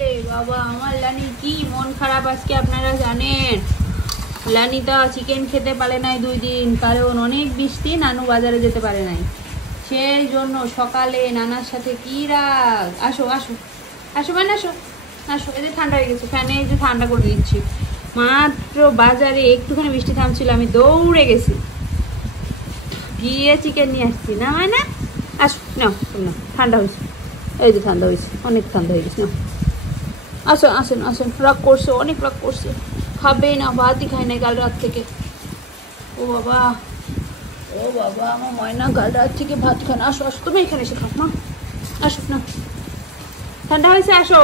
ওলে বাবা, আমার লানি কি মন খারাপ আজকে আপনারা জানেন। লানিতা চিকেন খেতে পারে নাই 2 দিন, কারণ অনেক বৃষ্টি, নানু বাজারে যেতে পারে নাই। সেই জন্য সকালে নানার সাথে কি রাগ। আসো আসো আসো মানে আসো আসো, এই যে ঠান্ডা হয়ে গেছে, ফ্যানে এই যে ঠান্ডা করে দিচ্ছি। মাত্র বাজারে একটুখানি বৃষ্টি থামছিল, আমি দৌড়ে গেছি, গিয়ে চিকেন নিয়ে আসছি। না হয় না, আসো নাও না, ঠান্ডা হয়েছে, এই যে ঠান্ডা হয়েছে, অনেক ঠান্ডা হয়ে গেছে। না আসেন আসেন আসেন, রাগ করছে, অনেক রাগ করছে, খাবে না, ভাতই খায় নাই কাল রাত থেকে। ও বাবা ও বাবা, আমার ময়না কাল রাত থেকে ভাত খায় না। আসো আসো, তুমি এখানে এসে খাও, মা আসো না, ঠান্ডা হয়েছে, আসো।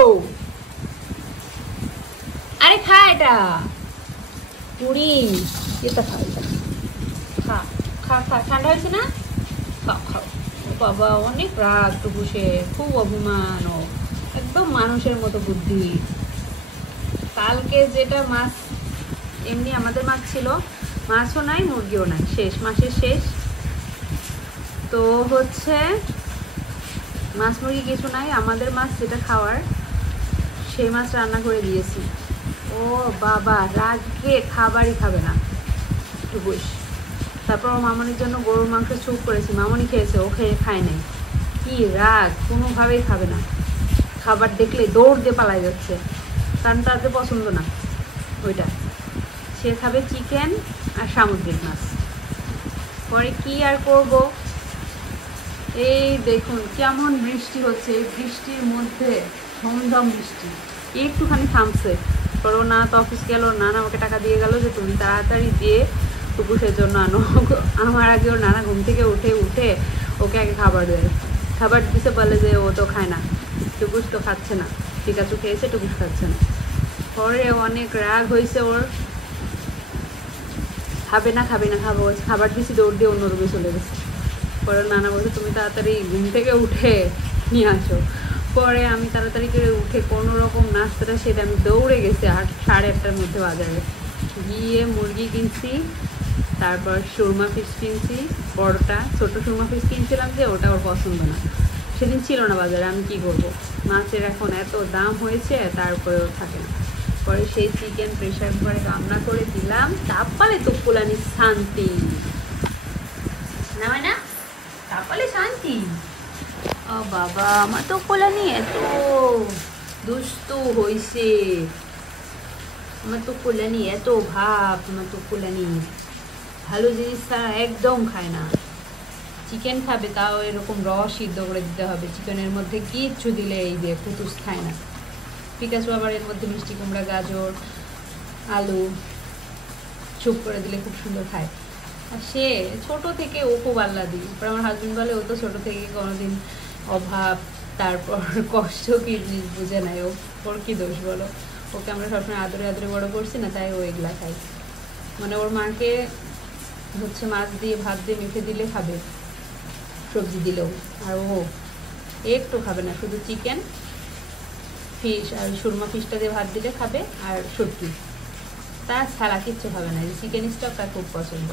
আরে খা এটা, পুরি এটা খা, এটা খা খা খা, ঠান্ডা হয়েছে না, খাও খাও। ও বাবা, অনেক রাগ টুকুসে, খুব অভিমান, ও একদম মানুষের মতো বুদ্ধি। কালকে যেটা মাছ, এমনি আমাদের মাছ ছিল, মাছও নাই মুরগিও নাই, শেষ, মাসের শেষ তো হচ্ছে মাছ মুরগি কিছু নাই, আমাদের মাছ যেটা খাওয়ার সেই মাছ রান্না করে দিয়েছি। ও বাবা, রাগে খাবারই খাবে না টুকুস। তারপর মামনির জন্য গরুর মাংস স্যুপ করেছি, মামনি খেয়েছে, ও খায় নাই। কি রাগ, কোনোভাবেই খাবে না, খাবার দেখলে দৌড় দিয়ে পালাই যাচ্ছে, কারণ তাদের পছন্দ না ওইটা। সে খাবে চিকেন আর সামুদ্রিক মাছ। পরে কি আর করব। এই দেখুন কেমন বৃষ্টি হচ্ছে, এই বৃষ্টির মধ্যে ঝমঝম বৃষ্টি, একটুখানি থামছে। পরে না তো অফিস গেল, নানা আমাকে টাকা দিয়ে গেল যে তুমি তাড়াতাড়ি দিয়ে টুকুসের জন্য আনো। আমার আগে ওর নানা ঘুম থেকে উঠে ওকে আগে খাবার দেয়, খাবার দিতে বলে যে ও তো খায় না, টুকুস তো খাচ্ছে না, পিকাচু খেয়েছে, টুকুস খাচ্ছে না। পরে অনেক রাগ হয়েছে ওর, খাবে না খাবে না, খাবো, খাবার দিছি, দৌড় দিয়ে অন্য রুমে চলে গেছে। পরে নানা বলছে তুমি তাড়াতাড়ি ঘুম থেকে উঠে নিয়ে আসো। পরে আমি তাড়াতাড়ি করে উঠে কোনো রকম নাস্তাটা সেটা আমি দৌড়ে গেছি 8-8:30টার মধ্যে বাজারে গিয়ে মুরগি কিনছি, তারপর সুরমা ফিশ কিনছি, বড়টা, ছোটো সুরমা ফিশ কিনছিলাম যে ওটা ওর পছন্দ না, সেদিন ছিল না বাজারে, আমি কি করব, মাছের এখন এত দাম হয়েছে, তারপরেও থাকে না। পরে সেই চিকেন প্রেশার কুকারে রান্না করে দিলাম, তারপরে তো পোলানি শান্তি না হয় না, তারপরে শান্তি। ও বাবা, আমার তো পোলানি এত দুষ্ট হয়েছে, আমার তো পোলানি এত ভাব, আমার তো পোলানি ভালো জিনিস ছাড়া একদম খায় না। চিকেন খাবে তাও এরকম সিদ্ধ করে দিতে হবে, চিকেনের মধ্যে কিচ্ছু দিলে এই যে কুতুস খায় না। পিকাচু আবার এর মধ্যে মিষ্টি কুমড়া, গাজর, আলু চুপ করে দিলে খুব সুন্দর খায়। আর সে ছোটো থেকে ও খুব আহ্লাদি। তারপর আমার হাজবেন্ড বলে ও তো ছোটো থেকে কোনোদিন অভাব তারপর কষ্ট কি জিনিস বুঝে নাই, ওর কী দোষ বলো, ওকে আমরা সবসময় আদরে আদরে বড়ো করছি না, তাই ও এগুলা খায়। মানে ওর মাকে হচ্ছে মাছ দিয়ে ভাত দিয়ে মেখে দিলে খাবে, সবজি দিলেও, আর ও একটু খাবে না, শুধু চিকেন ফিশ আর সুরমা ফিশটা দিয়ে ভাত দিলে খাবে, আর সবজি, তা ছাড়া কিচ্ছু খাবে না। চিকেন স্টক তার খুব পছন্দ।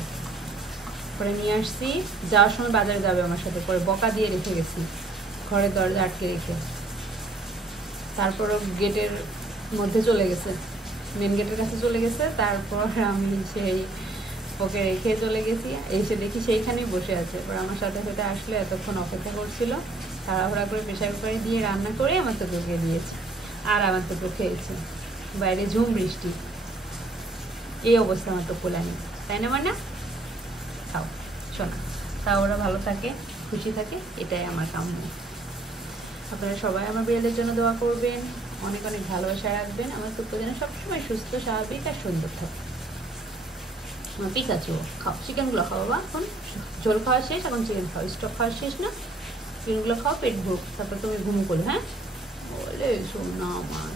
পরে নিয়ে আসছি, যাওয়ার সময় বাজারে যাবে আমার সাথে, পরে বকা দিয়ে রেখে গেছি ঘরের দরজা আটকে রেখে। তারপরও গেটের মধ্যে চলে গেছে, মেন গেটের কাছে চলে গেছে। তারপর আমি সেই ওকে রেখে চলে গেছি, এসে দেখি সেইখানেই বসে আছে। এবার আমার সাথে সাথে আসলে এতক্ষণ অপেক্ষা করছিল, তাড়াহুড়া করে প্রেশার কুকারে দিয়ে রান্না করে আমার তো তোকে দিয়েছে, আর আমার তো খেয়েছে। বাইরে ঝুম বৃষ্টি, এই অবস্থা আমার তো পোলানি, তাই না মানে খাও শোনা, তাও ওরা ভালো থাকে, খুশি থাকে, এটাই আমার কাম্য। আপনারা সবাই আমার বিড়ালের জন্য দোয়া করবেন, অনেক অনেক ভালোবাসা রাখবেন, আমার তো যেন সবসময় সুস্থ স্বাভাবিক আর সুন্দর থাকে। আমার পিকাচু খাও, চিকেনগুলো খাও বাবা, এখন ঝোল খাওয়া শেষ, এখন চিকেন খাও, স্টক খাওয়া শেষ না, চিকেনগুলো খাও, পেট ভুক, তারপর তুমি ঘুমো করো। হ্যাঁ বলে শোনা আমার।